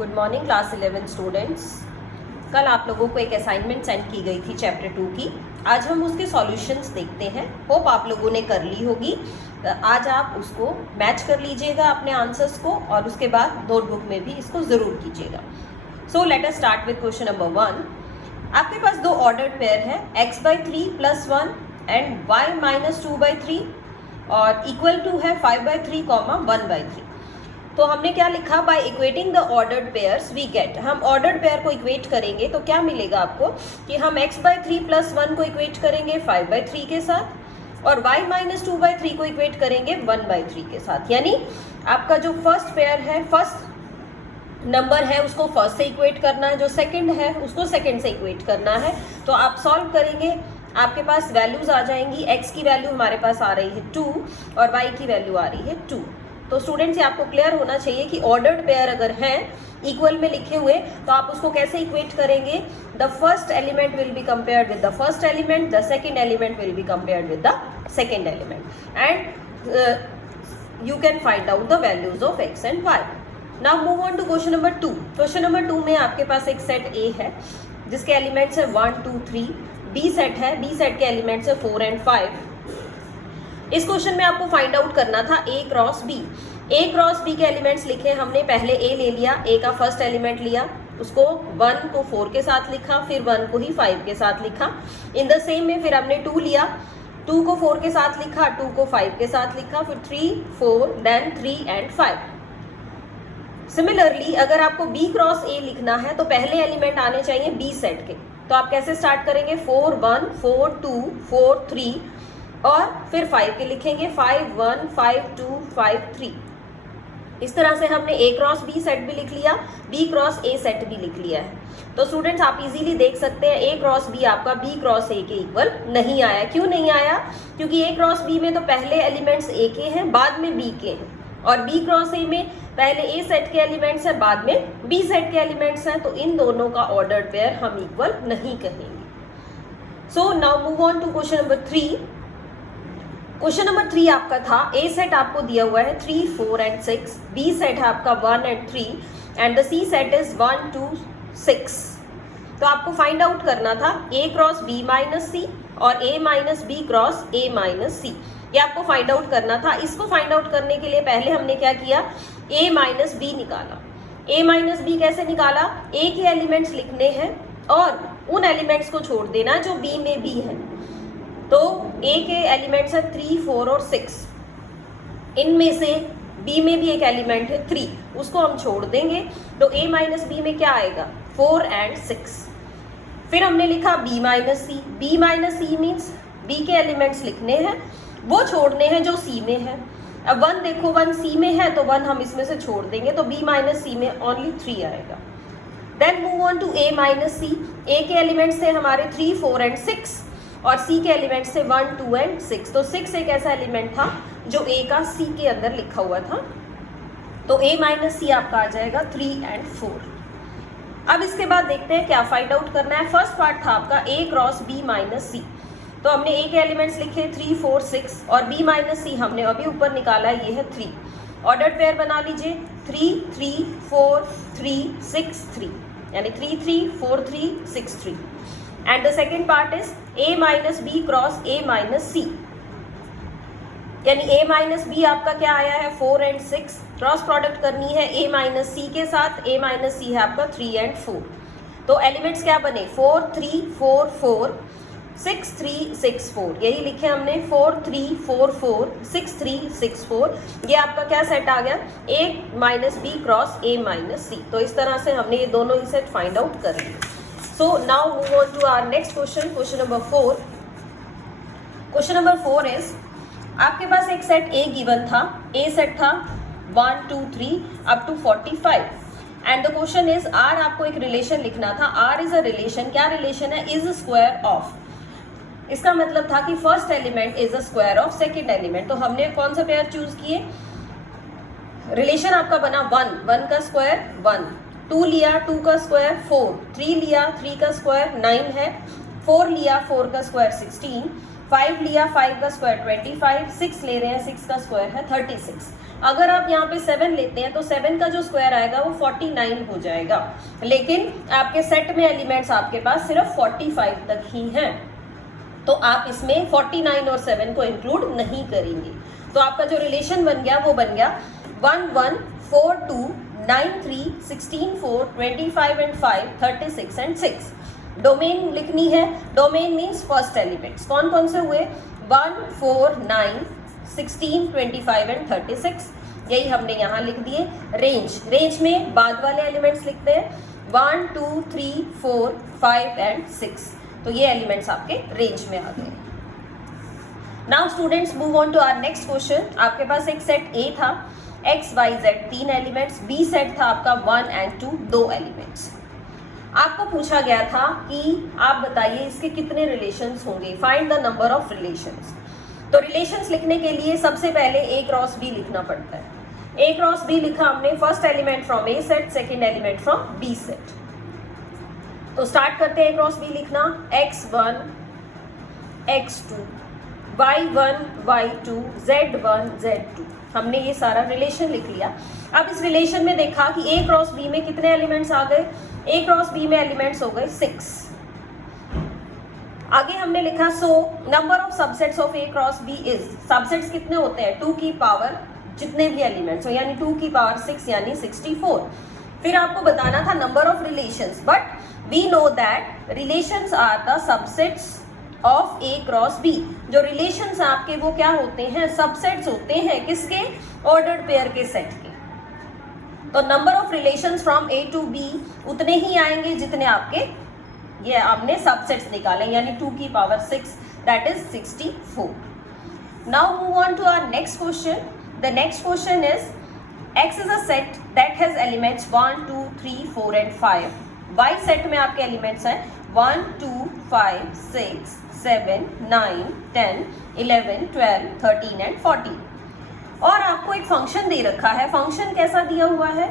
Good morning class 11 students. कल आप लोगों को एक असाइनमेंट सेंड की गई थी चैप्टर 2 की। आज हम उसके सॉल्यूशंस देखते हैं। होप आप लोगों ने कर ली होगी। आज आप उसको मैच कर लीजिएगा अपने आंसर्स को और उसके बाद नोटबुक में भी इसको ज़रूर कीजिएगा। So let us start with question number 1। आपके पास दो ऑर्डर्ड पेयर है x/3 + 1 एंड y - 2/3 और इक्वल टू है 5/3, 1/3। तो हमने क्या लिखा, by equating the ordered pairs we get. हम ऑर्डर्ड पेयर को इक्वेट करेंगे तो क्या मिलेगा आपको कि हम x/3 + 1 को इक्वेट करेंगे 5/3 के साथ और y - 2/3 को इक्वेट करेंगे 1/3 के साथ। यानी आपका जो फर्स्ट पेयर है, फर्स्ट नंबर है, उसको फर्स्ट से इक्वेट करना है, जो सेकंड है उसको सेकंड से इक्वेट करना है। तो आप सॉल्व करेंगे, आपके पास वैल्यूज आ जाएंगी। x की वैल्यू हमारे पास आ रही है 2 और y की वैल्यू आ रही है 2। तो स्टूडेंट्स ये आपको क्लियर होना चाहिए कि ऑर्डर्ड पेयर अगर हैं इक्वल में लिखे हुए तो आप उसको कैसे इक्वेट करेंगे। The first element will be compared with the first element, the second element will be compared with the second element and you can find out the values of x and y। Now move on to question number 2। Question number 2 में आपके पास एक set A है जिसके elements है 1 2 3। B set है, B set के elements है 4 एंड 5। इस क्वेश्चन में आपको फाइंड आउट करना था A cross B। A cross B के एलिमेंट्स लिखे हमने। पहले A ले लिया, A का फर्स्ट एलिमेंट लिया, उसको 1 को 4 के साथ लिखा, फिर 1 को ही 5 के साथ लिखा। इन द सेम में फिर हमने 2 लिया, 2 को 4 के साथ लिखा, 2 को 5 के साथ लिखा, फिर 3 4 देन 3 एंड 5। सिमिलरली अगर आपको B क्रॉस A लिखना है तो पहले एलिमेंट आने चाहिए B सेट के। तो आप कैसे स्टार्ट करेंगे, 4 1 4 2 4 3 और फिर 5 के लिखेंगे, 5 1 5 2 5 3। इस तरह से हमने A क्रॉस B सेट भी लिख लिया, B क्रॉस A सेट भी लिख लिया है। तो स्टूडेंट्स आप इजीली देख सकते हैं A क्रॉस B आपका B क्रॉस A के इक्वल नहीं आया। क्यों नहीं आया? क्योंकि A क्रॉस B में तो पहले एलिमेंट्स A के हैं, बाद में B के हैं, और B क्रॉस A में पहले A सेट के एलिमेंट्स हैं, बाद में B सेट के एलिमेंट्स हैं। तो इन दोनों का ऑर्डर्ड पेयर हम इक्वल नहीं कहेंगे। So now move on to question number 3। Question number 3 आपका था, A सेट आपको दिया हुआ है 3 4 एंड 6, B सेट है आपका 1 and 3 and the C set is 1 2 6। तो आपको फाइंड आउट करना था A क्रॉस B - C और A - B cross A - C। ये आपको फाइंड आउट करना था। इसको फाइंड आउट करने के लिए पहले हमने क्या किया, A - B निकाला। A - B कैसे निकाला, A के एलिमेंट्स लिखने हैं और उन एलिमेंट्स को छोड़ देना जो B में भी है। तो A के एलिमेंट्स है 3 4 और 6। इनमें से B में भी एक एलिमेंट है 3, उसको हम छोड़ देंगे। तो A - B में क्या आएगा, 4 एंड 6। फिर हमने लिखा B - C। B - C means B के एलिमेंट्स लिखने हैं, वो छोड़ने हैं जो C में है। अब 1 देखो, 1 C में है तो 1 हम इसमें से छोड़ देंगे, तो B - C में ओनली 3 आएगा। Then move on to A - C। A के एलिमेंट्स थे हमारे 3 4 एंड 6 और C के एलिमेंट से 1 2 एंड 6। तो 6 एक ऐसा एलिमेंट था जो A का C के अंदर लिखा हुआ था। तो A - C आपका आ जाएगा 3 एंड 4। अब इसके बाद देखते हैं क्या फाइंड आउट करना है। फर्स्ट पार्ट था आपका A क्रॉस B - C। तो हमने A के एलिमेंट्स लिखे 3 4 6 और B - C हमने अभी ऊपर निकाला, ये है 3। ऑर्डर्ड पेयर बना लीजिए, 3 3 4 3 6 3, यानी 3 3 4 3 6 3। And the second part is A - B cross A - C, यानी A - B आपका क्या आया है 4 एंड 6। क्रॉस प्रोडक्ट करनी है A - C के साथ, A - C है आपका 3 एंड 4। तो एलिमेंट्स क्या बने, 4 3 4 4 6 3 6 4। यही लिखे हमने, 4 3 4 4 6 3 6 4। ये आपका क्या सेट आ गया, A - B cross A - C। तो इस तरह से हमने ये दोनों ही सेट फाइंड आउट कर लिए। So now move on to our next question, question number 4. Question number 4 is, आपके पास एक सेट A गिवन था। A सेट था 1 2 3 up to 45 and the question is R आपको एक रिलेशन लिखना था। R is a relation, क्या रिलेशन है, is a square of। इसका मतलब था कि first element is a square of second element. तो हमने कौन सा पेयर चूज किए, रिलेशन आपका बना 1 1 का स्क्वायर 1, 2 लिया 2 का स्क्वायर 4, 3 लिया 3 का स्क्वायर 9 है, 4 लिया 4 का स्क्वायर 16, 5 लिया, 5 का स्क्वायर 25, 6 ले रहे हैं, 6 का स्क्वायर है 36। अगर आप यहाँ पे 7 लेते हैं तो 7 का जो स्क्वायर आएगा वो 49 हो जाएगा, लेकिन आपके सेट में एलिमेंट्स आपके पास सिर्फ 45 तक ही हैं, तो आप इसमें 49 और 7 को इंक्लूड नहीं करेंगे। तो आपका जो रिलेशन बन गया वो बन गया 1 1 4 2 9 3 16 4 25 एंड 5 36 एंड 6। डोमेन लिखनी है, डोमेन मीन्स फर्स्ट एलिमेंट्स कौन कौन से हुए 1 4 9 16 25 एंड 36, यही हमने यहाँ लिख दिए। रेंज, रेंज में बाद वाले एलिमेंट्स लिखते हैं 1 2 3 4 5 एंड 6, तो ये एलिमेंट्स आपके रेंज में आ गए। Now students move on to our next question. आपके पास एक सेट ए था x y z 3 elements, B set था आपका 1 एंड 2 2 एलिमेंट्स। आपको पूछा गया था कि आप बताइए इसके कितने रिलेशंस होंगे, find the number of relations. तो रिलेशंस लिखने के लिए सबसे पहले ए क्रॉस बी लिखना पड़ता है। ए क्रॉस बी लिखा हमने, first element from A set, second element from B set. तो स्टार्ट करते हैं ए क्रॉस बी लिखना, x1 x2 y1 y2 z1 z2, हमने ये सारा रिलेशन लिख लिया। अब इस रिलेशन में देखा कि ए क्रॉस बी में कितने एलिमेंट्स आ गए, ए क्रॉस बी में एलिमेंट्स हो गए 6। आगे हमने लिखा so number of subsets of A cross B is, subsets कितने होते हैं 2 की पावर जितने भी एलिमेंट्स हो, यानी 2 की पावर 6 यानी 64। फिर आपको बताना था number of relations, but we know that relations are the subsets of A cross B. जो रिलेशंस आपके वो क्या होते हैं, सबसेट्स होते हैं, किसके, ऑर्डर्ड पेयर के सेट के। तो number of relations from A to B उतने ही आएंगे जितने आपके ये आपने सबसेट्स निकाले, यानी 2 की power 6 that is 64। Now move on to our next question. The next question is x is a set that has elements 1 2 3 4 and 5। y set में आपके एलिमेंट्स हैं 1 2 5 6 7 9 10 11 12 13 एंड 14। और आपको एक फंक्शन दे रखा है, फंक्शन कैसा दिया हुआ है,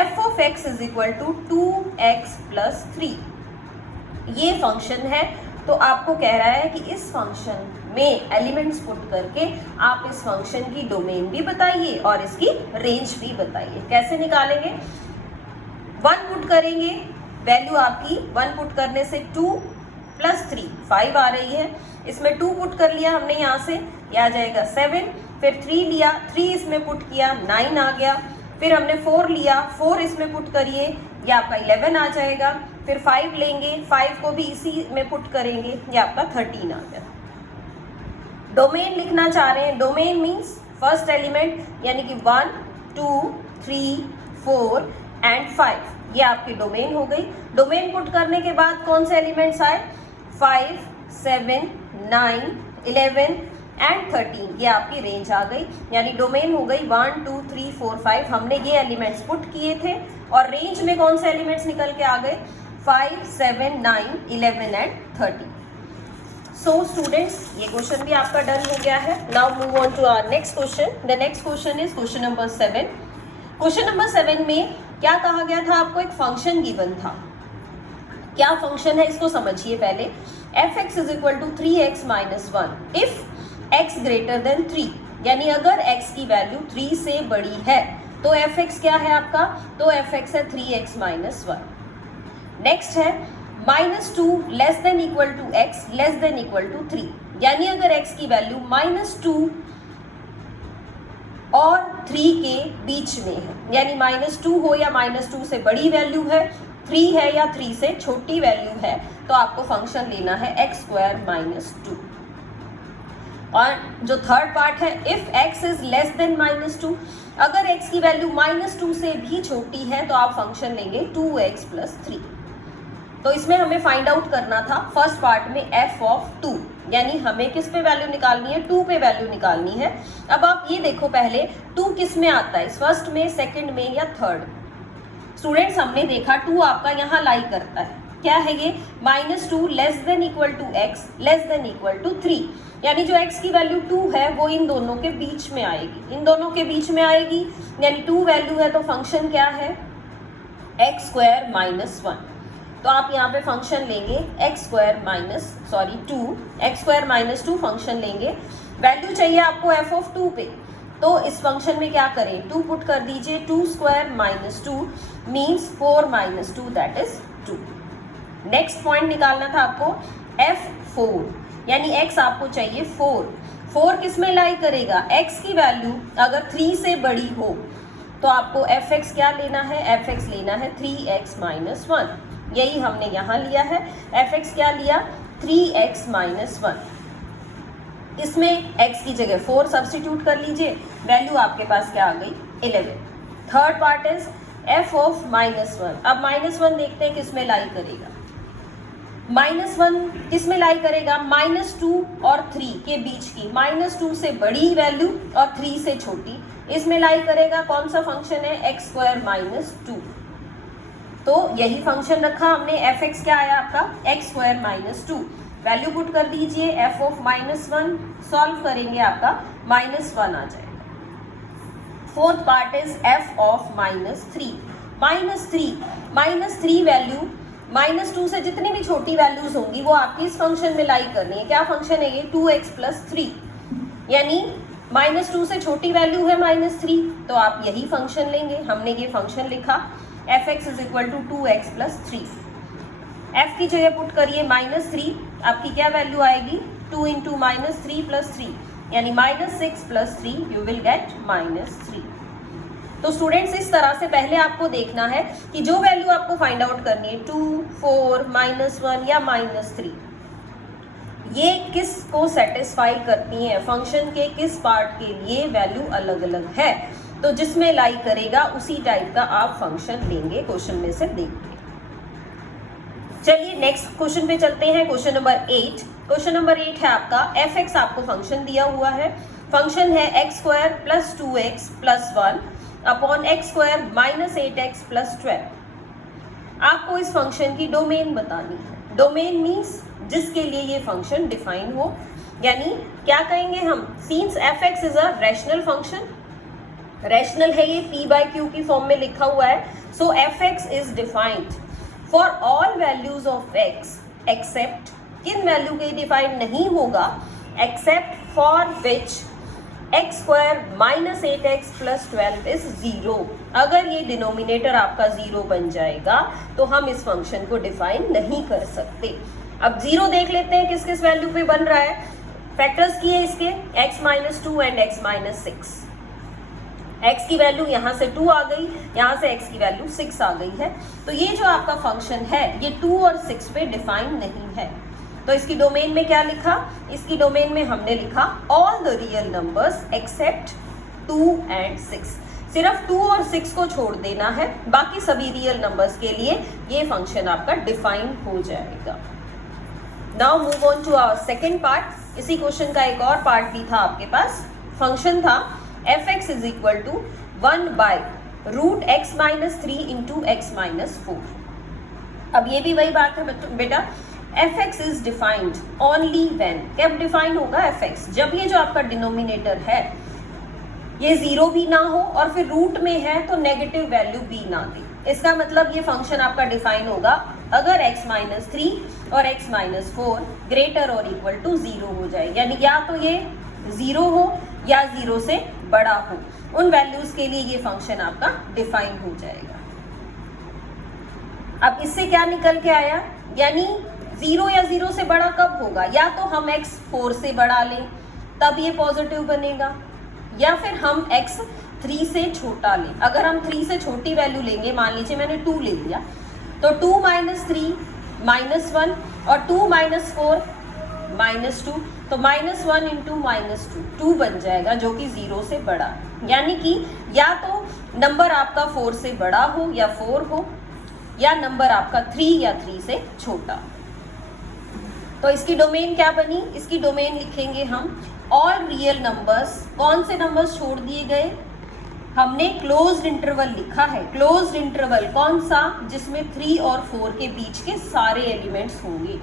f of x is equal to 2x plus 3, ये फंक्शन है। तो आपको कह रहा है कि इस फंक्शन में एलिमेंट्स पुट करके आप इस फंक्शन की डोमेन भी बताइए और इसकी रेंज भी बताइए। कैसे निकालेंगे, 1 पुट करेंगे, वैल्यू आपकी 1 पुट करने से 2 प्लस 3 5 आ रही है, इसमें 2 पुट कर लिया हमने यहाँ से, यह आ जाएगा 7, फिर 3 लिया, 3 इसमें पुट किया 9 आ गया, फिर हमने 4 लिया, 4 इसमें पुट करिए, ये आपका 11 आ जाएगा, फिर 5 लेंगे, 5 को भी इसी में पुट करेंगे, ये आपका 13 आ गया। डोमेन लिखना चाह रहे हैं, डोमेन मीन्स फर्स्ट एलिमेंट यानी कि 1 2 3 4 एंड 5, ये आपकी डोमेन हो गई। डोमेन पुट करने के बाद कौन से एलिमेंट्स आए, 5 7 9 11 एंड 13, ये आपकी रेंज आ गई, यानी डोमेन हो गई 1 2 3 4 5। हमने ये एलिमेंट्स पुट किए थे और रेंज में कौन से एलिमेंट्स निकल के आ गए, 5 7 9 11 एंड 13। सो स्टूडेंट्स ये क्वेश्चन भी आपका डन हो गया है। Now move on to our next question. The next question is question number 7। Question number 7 में क्या कहा गया था, आपको एक फंक्शन गिवन था। क्या फंक्शन है इसको समझिए पहले। f(x) is equal to 3x minus 1 if x greater than 3, यानी अगर x की वैल्यू 3 से बड़ी है तो f(x) क्या है आपका, तो f(x) है 3x माइनस 1। नेक्स्ट है -2 less than equal to x less than equal to 3, यानी अगर x की वैल्यू -2 और 3 के बीच में है, यानी -2 हो या -2 से बड़ी वैल्यू है, 3 है या 3 से छोटी वैल्यू है, तो आपको फंक्शन लेना है x² -2। और जो थर्ड पार्ट है, if x is less than -2, अगर x की वैल्यू -2 से भी छोटी है तो आप फंक्शन लेंगे 2x प्लस 3। तो इसमें हमें फाइंड आउट करना था फर्स्ट पार्ट में f ऑफ 2, यानी हमें किस पे वैल्यू निकालनी है, 2 पे वैल्यू निकालनी है। अब आप ये देखो पहले 2 किस में आता है, फर्स्ट में, सेकंड में या थर्ड। स्टूडेंट्स हमने देखा 2 आपका यहाँ लाई करता है, क्या है ये, -2 less than equal to x less than equal to 3, यानी जो x की वैल्यू 2 है वो इन दोनों के बीच में आएगी, इन दोनों के बीच में आएगी, यानी 2 वैल्यू है तो फंक्शन क्या है, x² -1। तो आप यहाँ पे फंक्शन लेंगे एक्स स्क्वायर माइनस 2 फंक्शन लेंगे। वैल्यू चाहिए आपको एफ ऑफ 2 पे, तो इस फंक्शन में क्या करें, 2 पुट कर दीजिए। 2 square minus 2 means 4 minus 2 that is 2। Next point निकालना था आपको f4, यानी x आपको चाहिए 4 किस में लाई करेगा, x की वैल्यू अगर 3 से बड़ी हो तो आपको fx क्या लेना है, fx लेना है 3x माइनस 1। यही हमने यहाँ लिया है, fx क्या लिया 3x माइनस 1। इसमें x की जगह 4 सब्सटीट्यूट कर लीजिए, वैल्यू आपके पास क्या आ गई 11। Third part is f of -1। अब -1 देखते हैं किस में लाई करेगा, -1 किस में लाई करेगा, -2 और 3 के बीच की, -2 से बड़ी वैल्यू और 3 से छोटी, इसमें लाई करेगा। कौन सा फंक्शन है, एक्स स्क्वायर माइनस 2। तो यही फंक्शन रखा हमने, एफ एक्स क्या आया आपका x square minus 2। Value put कर दीजिए एफ ऑफ -1, सॉल्व करेंगे आपका -1 आ जाएगा। Fourth part is F of -3। -3 value -2 से जितनी भी छोटी वैल्यूज होंगी वो आपकी इस फंक्शन में लाई करनी है। क्या फंक्शन है ये, 2x प्लस 3, यानी -2 से छोटी वैल्यू है -3, तो आप यही फंक्शन लेंगे। हमने ये फंक्शन लिखा f x is equal to 2x plus 3। F की जगह पुट करिए -3, आपकी क्या वैल्यू आएगी 2 इंटू -3 प्लस 3, यानी -6 प्लस 3 यू विल गेट -3। तो स्टूडेंट्स इस तरह से पहले आपको देखना है कि जो वैल्यू आपको फाइंड आउट करनी है 2, 4, -1 या -3, ये किस को सेटिस्फाई करती है, फंक्शन के किस पार्ट के लिए वैल्यू अलग अलग है, तो जिसमें लाई करेगा उसी टाइप का आप फंक्शन लेंगे। क्वेश्चन में से देखिए, चलिए नेक्स्ट क्वेश्चन पे चलते हैं। Question number 8। क्वेश्चन नंबर 8 है आपका एफ एक्स आपको फंक्शन दिया हुआ है। फंक्शन है x square plus 2x plus 1 upon x square minus 8x plus 12। आपको इस फंक्शन की डोमेन बतानी है। डोमेन मीन्स जिसके लिए ये फंक्शन डिफाइन हो, यानी क्या कहेंगे हम, since f x is a rational function, rational है ये, p बाय क्यू की फॉर्म में लिखा हुआ है, so f x is defined for all values of x except, किन वैल्यू के डिफाइंड नहीं होगा, except for which x square minus 8x plus 12 इज 0। अगर ये डिनोमिनेटर आपका 0 बन जाएगा तो हम इस फंक्शन को डिफाइन नहीं कर सकते। अब 0 देख लेते हैं किस किस वैल्यू पे बन रहा है, फैक्टर्स किए इसके x minus 2 and x minus 6। x की वैल्यू यहाँ से 2 आ गई, यहाँ से x की वैल्यू 6 आ गई है, तो ये जो आपका फंक्शन है ये 2 और 6 पे डिफाइन नहीं है। तो इसकी डोमेन में क्या लिखा, इसकी डोमेन में हमने लिखा all the real numbers accept 2 and 6। सिर्फ 2 और 6 को छोड़ देना है, बाकी सभी रियल नंबर्स के लिए ये फंक्शन आपका डिफाइन हो जाएगा। Now move on to our second part. इसी क्वेश्चन का एक और पार्ट भी था आपके पास। फंक्शन था f x is equal to 1 by root x minus 3 into x minus 4। अब ये भी वही बात है बेटा, f x is defined only when, कब डिफाइन होगा एफ एक्स, जब ये जो आपका डिनोमिनेटर है ये 0 भी ना हो और फिर रूट में है तो नेगेटिव वैल्यू भी ना दे। इसका मतलब ये फंक्शन आपका डिफाइन होगा अगर x माइनस 3 और x माइनस 4 ग्रेटर और इक्वल टू 0 हो जाए, यानी या तो ये 0 हो या 0 से बड़ा हो, उन वैल्यूज के लिए ये फंक्शन आपका डिफाइन हो जाएगा। अब इससे क्या निकल के आया, यानी 0 या 0 से बड़ा कब होगा, या तो हम x 4 से बढ़ा लें तब ये पॉजिटिव बनेगा, या फिर हम x 3 से छोटा लें। अगर हम 3 से छोटी वैल्यू लेंगे, मान लीजिए मैंने 2 ले लिया, तो 2 माइनस 3 माइनस 1 और 2 माइनस 4 माइनस 2, तो -1 इंटू -2 बन जाएगा जो कि 0 से बड़ा, यानी कि या तो नंबर आपका 4 से बड़ा हो या 4 हो, या नंबर आपका 3 या 3 से छोटा। तो इसकी डोमेन क्या बनी, इसकी डोमेन लिखेंगे हम ऑल रियल नंबर्स। कौन से नंबर्स छोड़ दिए गए, हमने क्लोज्ड इंटरवल लिखा है। क्लोज्ड इंटरवल कौन सा, जिसमें 3 और 4 के बीच के सारे एलिमेंट्स होंगे,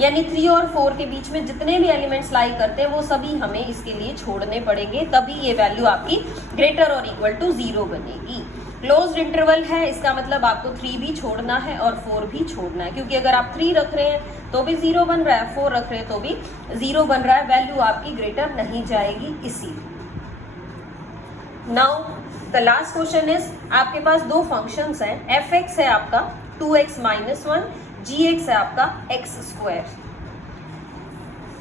यानी 3 और 4 के बीच में जितने भी एलिमेंट्स लाई करते हैं वो सभी हमें इसके लिए छोड़ने पड़ेंगे, तभी ये वैल्यू आपकी ग्रेटर और इक्वल टू 0 बनेगी। क्लोज्ड इंटरवल है, इसका मतलब आपको 3 भी छोड़ना है और 4 भी छोड़ना है, क्योंकि अगर आप 3 रख रहे हैं तो भी 0 बन रहा है, 4 रख रहे हैं तो भी 0 बन रहा है, वैल्यू आपकी ग्रेटर नहीं जाएगी इसीलिए। Now the last question is, आपके पास दो फंक्शंस हैं, fx है आपका 2x - 1, gx है आपका x²।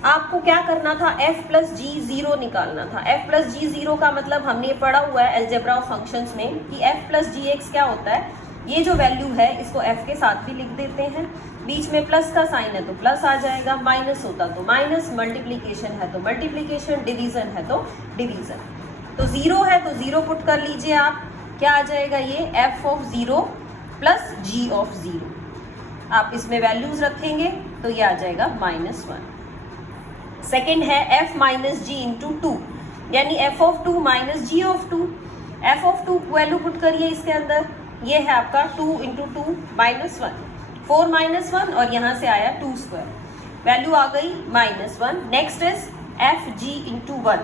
आपको क्या करना था, f + g0 निकालना था। f + g0 का मतलब हमने पढ़ा हुआ है अलजेब्रा ऑफ फंक्शंस में कि f + gx क्या होता है, ये जो वैल्यू है इसको f के साथ भी लिख देते हैं, बीच में प्लस का साइन है तो प्लस आ जाएगा, माइनस होता तो माइनस, मल्टीप्लीकेशन है तो मल्टीप्लीकेशन, डिवीजन है तो डिवीजन। तो 0 है तो 0 पुट कर लीजिए आप, क्या आ जाएगा ये f(0) + g(0). आप इसमें वैल्यूज रखेंगे तो ये आ जाएगा -1। सेकेंड है f - g × 2, यानी f(2) - g(2). f(2) value put करिए इसके अंदर, ये है आपका 2 × 2 -1, 4 - 1 और यहाँ से आया 2², वैल्यू आ गई -1। नेक्स्ट इज fg × 1,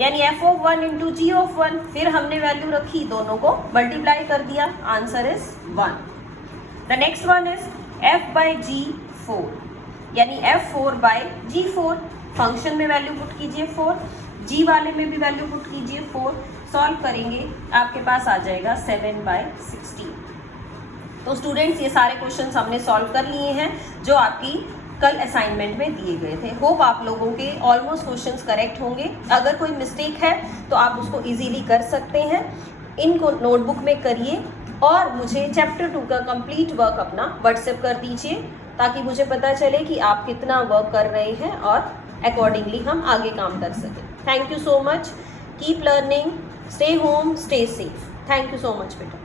यानी f(1) × g(1), फिर हमने वैल्यू रखी, दोनों को मल्टीप्लाई कर दिया, answer is 1। The next one is f/g4, यानी f4/g4, फंक्शन में वैल्यू पुट कीजिए 4, g वाले में भी वैल्यू पुट कीजिए 4, सॉल्व करेंगे आपके पास आ जाएगा 7/16। तो स्टूडेंट्स ये सारे क्वेश्चंस हमने सॉल्व कर लिए हैं जो आपकी कल असाइनमेंट में दिए गए थे। होप आप लोगों के ऑलमोस्ट क्वेश्चंस करेक्ट होंगे, अगर कोई मिस्टेक है तो आप उसको इजीली कर सकते हैं, इनको नोटबुक में करिए और मुझे चैप्टर 2 का कंप्लीट वर्क अपना व्हाट्सएप कर दीजिए, ताकि मुझे पता चले कि आप कितना वर्क कर रहे हैं और अकॉर्डिंगली हम आगे काम कर सकें। Thank you so much, keep learning, stay home, stay safe. Thank you so much बेटा।